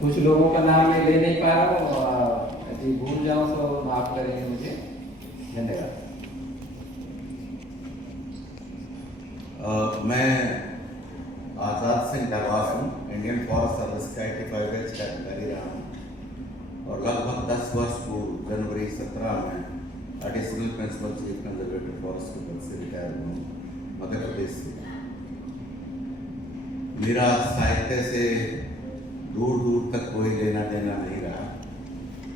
कुछ लोगों का नाम मैं ले नहीं पा रहा हूँ, यदि भूल जाऊँ तो माफ करेंगे मुझे। धन्यवाद। मैं आज़ाद सिंह डरवास हूँ, इंडियन फॉरेस्ट सर्विस का 85 बैच का अधिकारी रहा हूँ और लगभग 10 वर्ष को जनवरी 17 में additional principal chief conservator forest के पद से रिटायर हुआ हूँ मध्य प्रदेश से। मेरा साहित्य से दूर दूर तक कोई लेना देना नहीं रहा,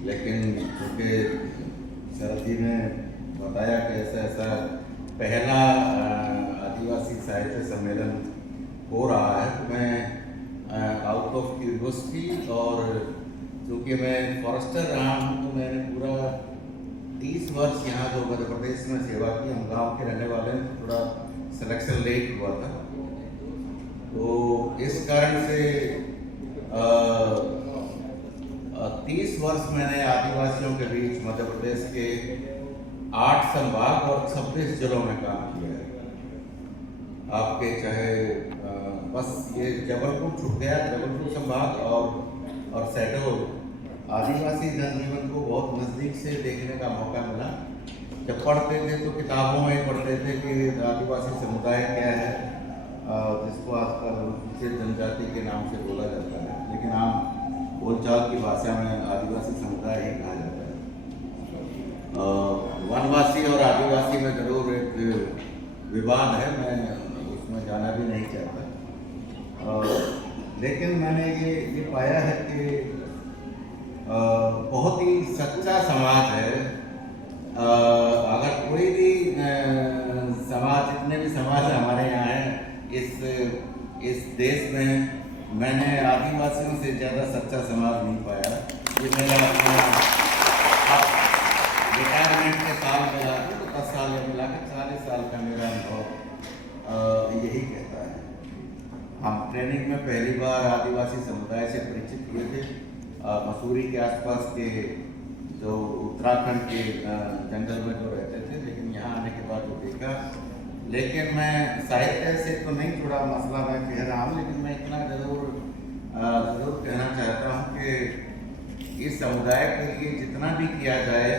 लेकिन क्योंकि शरद जी ने बताया कि ऐसा ऐसा पहला आदिवासी साहित्य सम्मेलन हो रहा है, तो मैं आउट ऑफ क्यूरियोसिटी और क्योंकि मैं फॉरेस्टर रहा हूँ तो मैंने पूरा 30 वर्ष यहाँ जो मध्य प्रदेश में सेवा की, हम गाँव के रहने वाले हैं, तो थोड़ा सिलेक्शन लेट हुआ था, तो इस कारण से 30 वर्ष मैंने आदिवासियों के बीच मध्य प्रदेश के 8 संभाग और 26 जिलों में काम किया है। आपके चाहे बस ये जबलपुर छूट गया, जबलपुर संभाग और शहडोल आदिवासी जनजीवन को बहुत नज़दीक से देखने का मौका मिला। जब पढ़ते थे तो किताबों में पढ़ते थे कि आदिवासी समुदाय क्या है, जिसको आजकल अनुसूचित जनजाति के नाम से बोला जाता है, लेकिन आम बोलचाल की भाषा में आदिवासी समुदाय ही कहा जाता है। वनवासी और आदिवासी में जरूर एक विवाद है, मैं उसमें जाना भी नहीं चाहता, लेकिन मैंने ये पाया है कि बहुत ही सच्चा समाज है। अगर कोई भी समाज, जितने भी समाज हमारे यहाँ हैं इस देश में, मैंने आदिवासियों से ज़्यादा सच्चा समाज नहीं पाया। ये मेरा रिटायरमेंट के साल मिला के तो 10 साल में मिला के 40 साल का मेरा अनुभव यही कहता है। हम ट्रेनिंग में पहली बार आदिवासी समुदाय से परिचित हुए थे, मसूरी के आसपास के जो उत्तराखंड के जंगल में जो रहते थे, लेकिन यहाँ आने के बाद वो देखा। लेकिन मैं साहित्य से तो नहीं जुड़ा मसला मैं कह रहा हूँ, लेकिन मैं इतना जरूर कहना चाहता हूँ कि इस समुदाय के लिए जितना भी किया जाए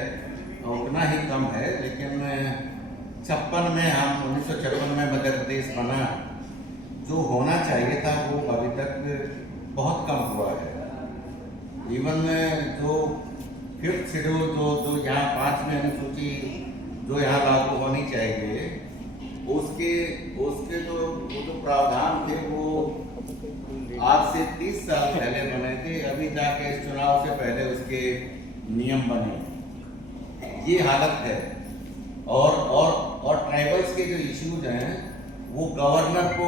उतना ही कम है। लेकिन 56 में हम 1956 में मध्य प्रदेश बना, जो होना चाहिए था वो अभी तक बहुत कम हुआ है। इवन जो 5th शेड्यूल जो यहाँ 5वीं अनुसूची जो यहाँ लागू होनी चाहिए, उसके जो प्रावधान थे वो आज से 30 साल पहले बने थे, अभी जाके इस चुनाव से पहले उसके नियम बने। ये हालत है। और ट्राइबल्स के जो इश्यूज हैं वो गवर्नर को,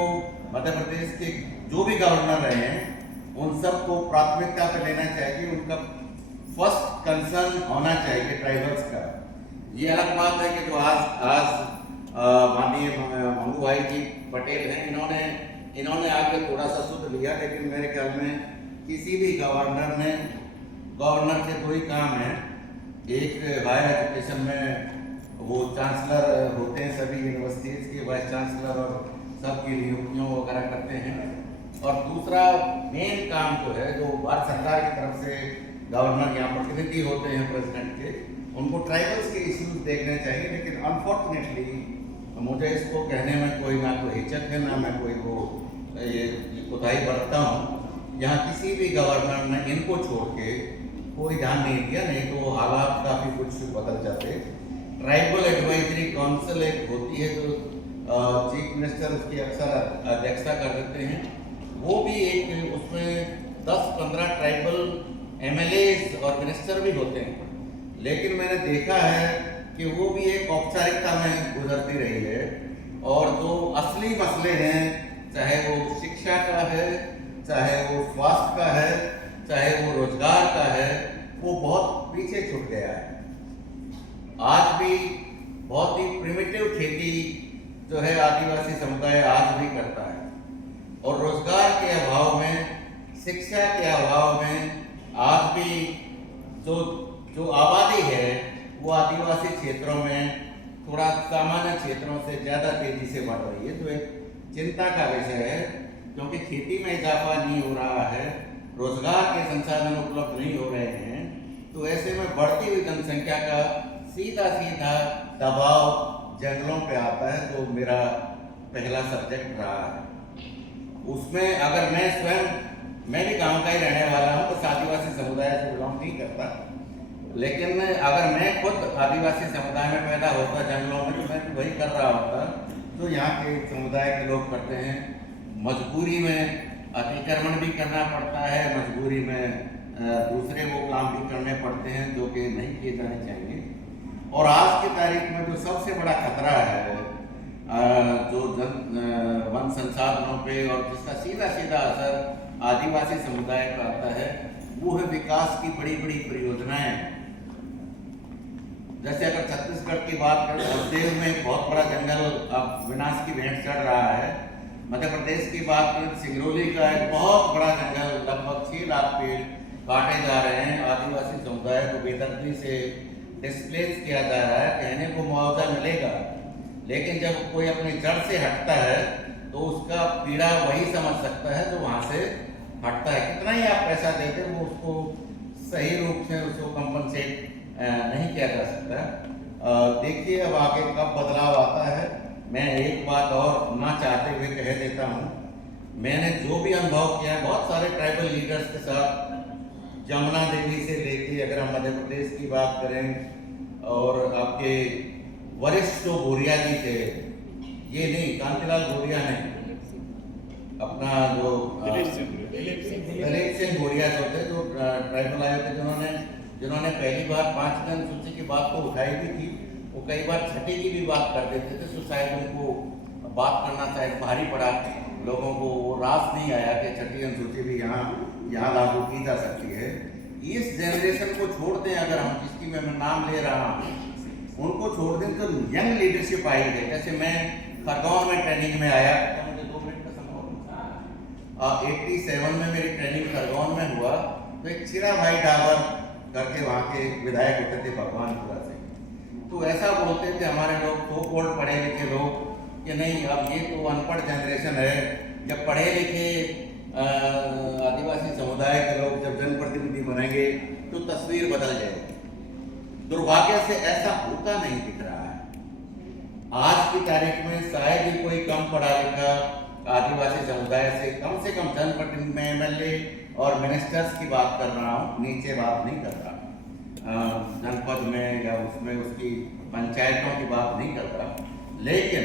मध्य प्रदेश के जो भी गवर्नर रहे हैं उन सबको प्राथमिकता पर लेना चाहिए, उनका फर्स्ट कंसर्न होना चाहिए ट्राइबल्स का। ये अलग बात है कि जो आज माननीय मंगू भाई जी पटेल हैं, इन्होंने आके थोड़ा सा सुध लिया, लेकिन मेरे ख्याल में किसी भी गवर्नर के दो ही काम है। एक हायर एजुकेशन में वो चांसलर होते हैं सभी यूनिवर्सिटीज़ के, वाइस चांसलर और सबकी नियुक्तियों वगैरह करते हैं, और दूसरा मेन काम जो है, जो भारत सरकार की तरफ से गवर्नर या प्रतिनिधि होते हैं प्रेसिडेंट के, उनको ट्राइबल्स के इश्यूज देखने चाहिए। लेकिन अनफॉर्चुनेटली मुझे इसको कहने में कोई ना कोई हिचक है, ना मैं कोई वो ये कोताही बरतता हूँ। यहाँ किसी भी गवर्नर ने इनको छोड़ के कोई ध्यान नहीं दिया, नहीं तो हालात काफ़ी कुछ बदल जाते। ट्राइबल एडवाइजरी काउंसिल एक होती है जो चीफ मिनिस्टर उसकी अक्सर अध्यक्षता कर देते हैं, वो भी एक, उसमें 10-15 ट्राइबल MLAs और मिनिस्टर भी होते हैं, लेकिन मैंने देखा है कि वो भी एक औपचारिकता में गुजरती रही है, और जो असली मसले हैं, चाहे वो शिक्षा का है, चाहे वो स्वास्थ्य का है, चाहे वो रोजगार का है, वो बहुत पीछे छूट गया है। आज भी बहुत ही प्रिमिटिव खेती जो है आदिवासी समुदाय आज भी करता है, और रोजगार के अभाव में, शिक्षा के अभाव में आज भी जो आबादी है वो आदिवासी क्षेत्रों में थोड़ा सामान्य क्षेत्रों से ज़्यादा तेजी से बढ़ रही है, जो एक चिंता का विषय है, क्योंकि खेती में इजाफा नहीं हो रहा है रोजगार के संसाधन उपलब्ध नहीं हो रहे हैं, तो ऐसे में बढ़ती हुई जनसंख्या का सीधा सीधा दबाव जंगलों पे आता है, जो मेरा पहला सब्जेक्ट रहा है। उसमें अगर मैं भी गांव का ही रहने वाला हूँ, तो आदिवासी समुदाय से बिलोंग नहीं करता, लेकिन अगर मैं खुद आदिवासी समुदाय में पैदा होता जंगलों में, तो मैं भी वही कर रहा होता तो यहाँ के समुदाय के लोग करते हैं। मजबूरी में अतिक्रमण भी करना पड़ता है, मजबूरी में दूसरे वो काम भी करने पड़ते हैं जो कि नहीं किए जाने चाहिए। और आज की तारीख में जो सबसे बड़ा खतरा है जो वन संसाधनों पे और जिसका सीधा सीधा असर आदिवासी समुदाय पर आता है, वो है विकास की बड़ी बड़ी परियोजनाएं। जैसे अगर छत्तीसगढ़ की बात करें, हरदेव में बहुत बड़ा जंगल अब विनाश की भेंट चढ़ रहा है। मध्य प्रदेश की बात करें, सिंगरौली का एक बहुत बड़ा जंगल, लगभग 6 लाख पेड़ काटे जा रहे हैं। आदिवासी समुदाय को बेदर्दी से डिस्प्लेस किया जा रहा है। कहने को मुआवजा मिलेगा, लेकिन जब कोई अपनी जड़ से हटता है तो उसका पीड़ा वही समझ सकता है जो वहां से हटता है। कितना ही आप पैसा देते, वो उसको सही रूप से उसको कंपनसेट नहीं किया जा सकता। देखिए अब आगे कब बदलाव आता है। मैं एक बात और ना चाहते हुए कह देता हूँ, मैंने जो भी अनुभव किया है बहुत सारे ट्राइबल लीडर्स के साथ, जमुना देवी से लेके अगर हम मध्य प्रदेश की बात करें, और आपके वरिष्ठ जो भूरिया जी थे, ये नहीं कांतिलाल भूरिया नहीं, अपना जो दलीप सिंह भूरिया जो थे, जो ट्राइबल आए थे, जिन्होंने पहली बार 5 जनसूची की बात को उठाई भी थी, वो कई बार छठी की भी बात कर देते थे। तो शायद उनको बात करना शायद भारी पड़ा, लोगों को वो रास नहीं आया कि छठी अनुसूची भी यहाँ लागू की जा सकती है। इस जनरेशन को छोड़ दें, अगर हम जिसकी मैं नाम ले रहा हूँ उनको छोड़ दें, तो यंग लीडरशिप आई है। जैसे मैं खरगोन में ट्रेनिंग में आया, मुझे 2 मिनट का समय, 87 में मेरी ट्रेनिंग खरगोन में हुआ, तो एक चिरा भाई डाबर करके वहाँ के विधायक होते थे भगवानपुरा से, तो ऐसा बोलते थे हमारे लोग, सो कॉल्ड पढ़े लिखे लोग, कि नहीं अब ये तो अनपढ़ जनरेशन है, जब पढ़े लिखे आदिवासी समुदाय के लोग जब जनप्रतिनिधि बनेंगे तो तस्वीर बदल जाएगी। दुर्भाग्य से ऐसा होता नहीं दिख रहा है। आज की तारीख में शायद ही कोई कम पढ़ा लिखा आदिवासी समुदाय से कम जनप्रतिनिधि में MLA और मिनिस्टर्स की बात कर रहा हूँ, नीचे बात नहीं कर रहा, जनपद में या उसमें उसकी पंचायतों की बात नहीं कर रहा, लेकिन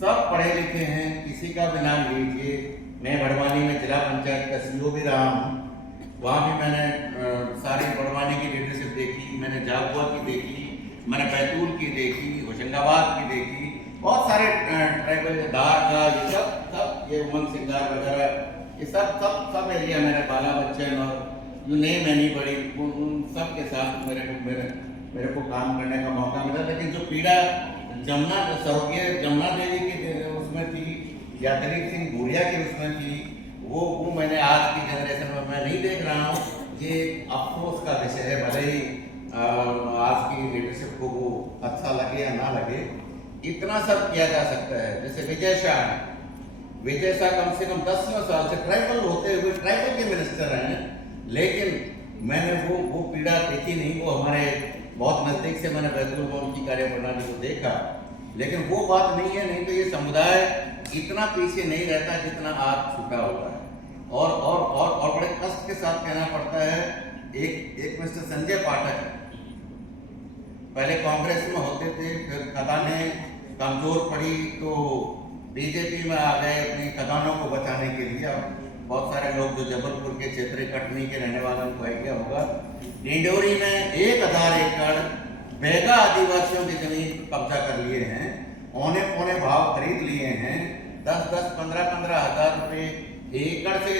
सब पढ़े लिखे हैं। किसी का भी नाम लीजिए, मैं बड़वानी में जिला पंचायत का CO भी रहा हूँ, वहाँ भी मैंने सारी बड़वानी की लीडरशिप देखी, मैंने झाबुआ की देखी, मैंने बैतूल की देखी, होशंगाबाद की देखी, बहुत सारे ट्राइबल धार का, ये सब ये उमंग सिंगार वगैरह, ये सब एरिया मेरे बाला बच्चन और यू नेम एनी बड़ी, उन सब के साथ मेरे को काम करने का मौका मिला। लेकिन जो पीड़ा स्वर्गीय जमुना देवी के उसमें थी या दलीप सिंह भूरिया के उसमें थी, वो मैंने आज की जनरेशन में मैं नहीं देख रहा हूँ। ये अफसोस का विषय है, भले ही आज की लीडरशिप को वो अच्छा लगे या ना लगे। इतना सब किया जा सकता है। जैसे विजय शाह कम से कम 10 साल से ट्राइबल होते हुए ट्राइबल के मिनिस्टर हैं, लेकिन मैंने वो पीड़ा देखी नहीं। वो हमारे बहुत नज़दीक से मैंने बैतूल में उनकी कार्य प्रणाली को देखा, लेकिन वो बात नहीं है। नहीं तो ये समुदाय इतना पीछे नहीं रहता जितना आज छूटा हुआ है। और बड़े कष्ट के साथ कहना पड़ता है, एक मिस्टर संजय पाठक पहले कांग्रेस में होते थे, फिर खदानें कमजोर पड़ी तो बीजेपी में आ गए अपनी खदानों को बचाने के लिए। अब बहुत सारे लोग जो जबलपुर के क्षेत्र कटनी के रहने वालों को आइडिया होगा, डिंडोरी में 1000 एकड़ बैगा आदिवासियों की जमीन कब्जा कर लिए हैं, औने पौने भाव खरीद लिए हैं। 10-10, 15-15 हज़ार रुपये एकड़ से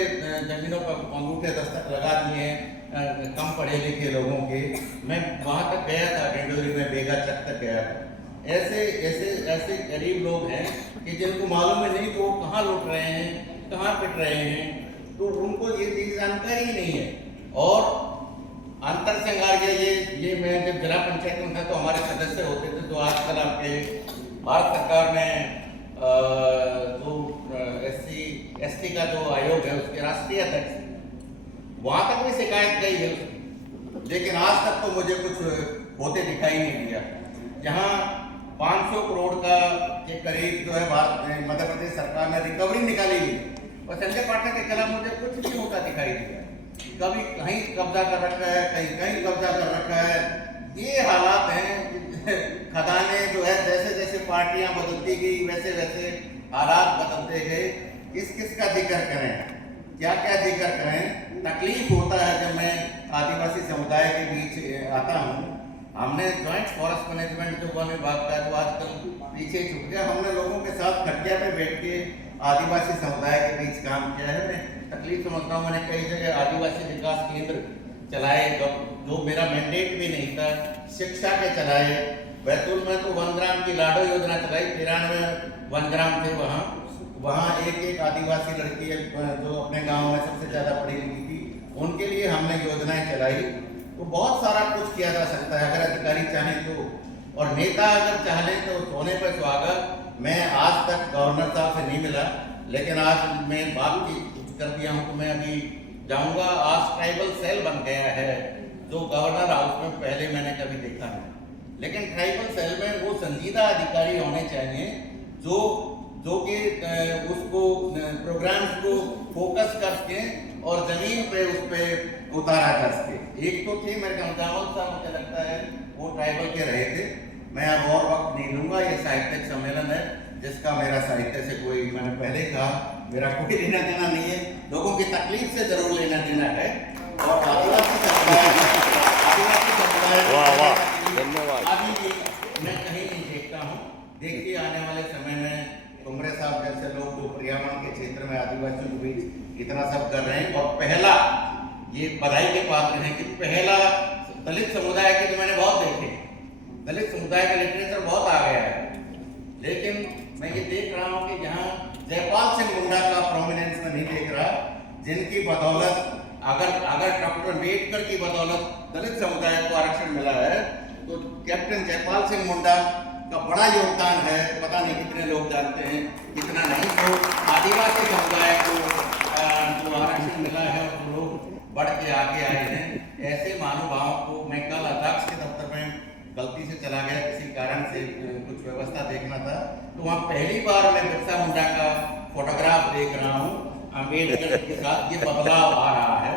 जमीनों पर अंगूठे दस्तक लगा दिए हैं कम पढ़े लिखे लोगों के। मैं वहाँ तक गया था, डिंडोरी में बेगा चक तक गया था। ऐसे गरीब लोग हैं कि जिनको मालूम है नहीं तो वो कहाँ लुट रहे हैं, कहाँ पिट रहे हैं, तो उनको ये चीज़ जानकारी ही नहीं है। और अंतर श्रृंगार ये मैं जब जिला पंचायत में था तो हमारे सदस्य होते थे, तो आजकल आपके भारत सरकार में जो SC/ST का जो आयोग है उसके राष्ट्रीय अध्यक्ष, वहां तक भी शिकायत गई है उसकी, लेकिन आज तक तो मुझे कुछ होते दिखाई नहीं दिया। जहां 500 करोड़ का के करीब जो है मध्य प्रदेश सरकार ने रिकवरी निकाली है, और संजय पाठक के खिलाफ मुझे कुछ नहीं होता दिखाई दिया। कभी कहीं कब्जा कर रखा है, कहीं कहीं कब्जा कर रखा है। ये हालात हैं। खदाने जो है जैसे जैसे पार्टियां बदलती गई वैसे वैसे हालात बदलते गए। किस किस का जिक्र करें, क्या क्या जिक्र करें। तकलीफ होता है जब मैं आदिवासी समुदाय के बीच आता हूँ। हमने ज्वाइंट फॉरेस्ट मैनेजमेंट जो वन विभाग का है तो आजकल पीछे छूट गया। हमने लोगों के साथ खटिया पे बैठ के आदिवासी समुदाय के बीच काम किया है। मैं तकलीफ समझता हूँ। मैंने कई जगह आदिवासी विकास केंद्र चलाए जो मेरा मैंडेट भी नहीं था, शिक्षा के चलाए। बैतूल में तो 1 ग्राम की लाडो योजना चलाई, 93 1 ग्राम थे वहाँ एक एक आदिवासी लड़की जो अपने गांव में सबसे ज़्यादा पढ़ी लिखी थी, उनके लिए हमने योजनाएं चलाई। तो बहुत सारा कुछ किया जा सकता है अगर अधिकारी चाहें तो, और नेता अगर चाहें तो सोने पर सुहागा। मैं आज तक गवर्नर साहब से नहीं मिला, लेकिन आज मैं बातचीत कर दिया हूँ तो मैं अभी जाऊँगा। आज ट्राइबल सेल बन गया है जो गवर्नर हाउस में पहले मैंने कभी देखा नहीं। लेकिन ट्राइबल सेल में वो संजीदा अधिकारी होने चाहिए जो कि उसको प्रोग्राम्स को फोकस करके और जमीन पे उस पर उतारा कर सके। एक तो थे मेरे गंजावल साहब, मुझे लगता है वो ट्राइबल के रहे थे। मैं अब और वक्त नहीं लूंगा। ये साहित्यिक सम्मेलन है जिसका मेरा साहित्य से कोई, मैंने पहले कहा, मेरा कोई लेना देना नहीं है। लोगों की तकलीफ से जरूर लेना देना है। और आदिवासी समुदाय अभी भी मैं कहीं नहीं देखता हूँ। देखिए आने वाले समय में कुमरे साहब जैसे लोग जो पर्यावरण के क्षेत्र में आदिवासियों के बीच इतना सब कर रहे हैं, और पहला ये बधाई के पात्र हैं कि पहला दलित समुदाय के तो मैंने बहुत देखे, दलित समुदाय का लिटरेचर बहुत आ गया है। लेकिन मैं ये देख रहा हूँ कि जहाँ जयपाल सिंह मुंडा का प्रोमिनेंस में नहीं देख रहा, जिनकी बदौलत अगर डॉक्टर अम्बेडकर की बदौलत दलित समुदाय को आरक्षण मिला है, तो कैप्टन जयपाल सिंह मुंडा का बड़ा योगदान है। पता नहीं कितने लोग जानते हैं, कितना नहीं। तो आदिवासी समुदाय को जो आरक्षण मिला है और लोग बढ़ के आगे आए हैं, ऐसे महानुभावों को मैं कल अध्यक्ष के दफ्तर में गलती से चला गया, किसी कारण से कुछ व्यवस्था देखना था, तो वहाँ पहली बार मैं बिरसा मुंडा का फोटोग्राफ देख रहा हूँ अम्बेडकर के साथ। ये बदलाव आ रहा है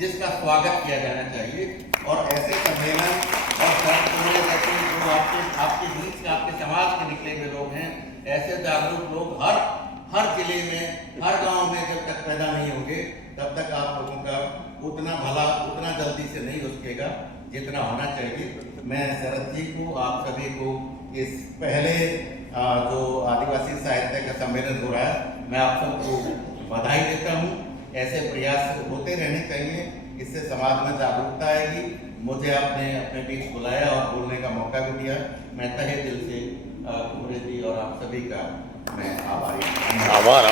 जिसका स्वागत किया जाना चाहिए। और ऐसे सम्मेलन और जैसे जो आपके बीच आपके समाज के निकले हुए लोग हैं, ऐसे जागरूक लोग हर जिले में, हर गांव में जब तक पैदा नहीं होंगे तब तक आप लोगों का उतना भला उतना जल्दी से नहीं उसकेगा जितना होना चाहिए। मैं शरद जी को, आप सभी को इस पहले जो आदिवासी साहित्य का सम्मेलन हो रहा है, मैं आप सबको बधाई देता हूँ। ऐसे प्रयास होते रहने चाहिए, इससे समाज में जागरूकता आएगी। मुझे आपने अपने बीच बुलाया और बोलने का मौका भी दिया। मैं तहे दिल से कुमरे जी और आप सभी का मैं आभारी हूँ। आभार।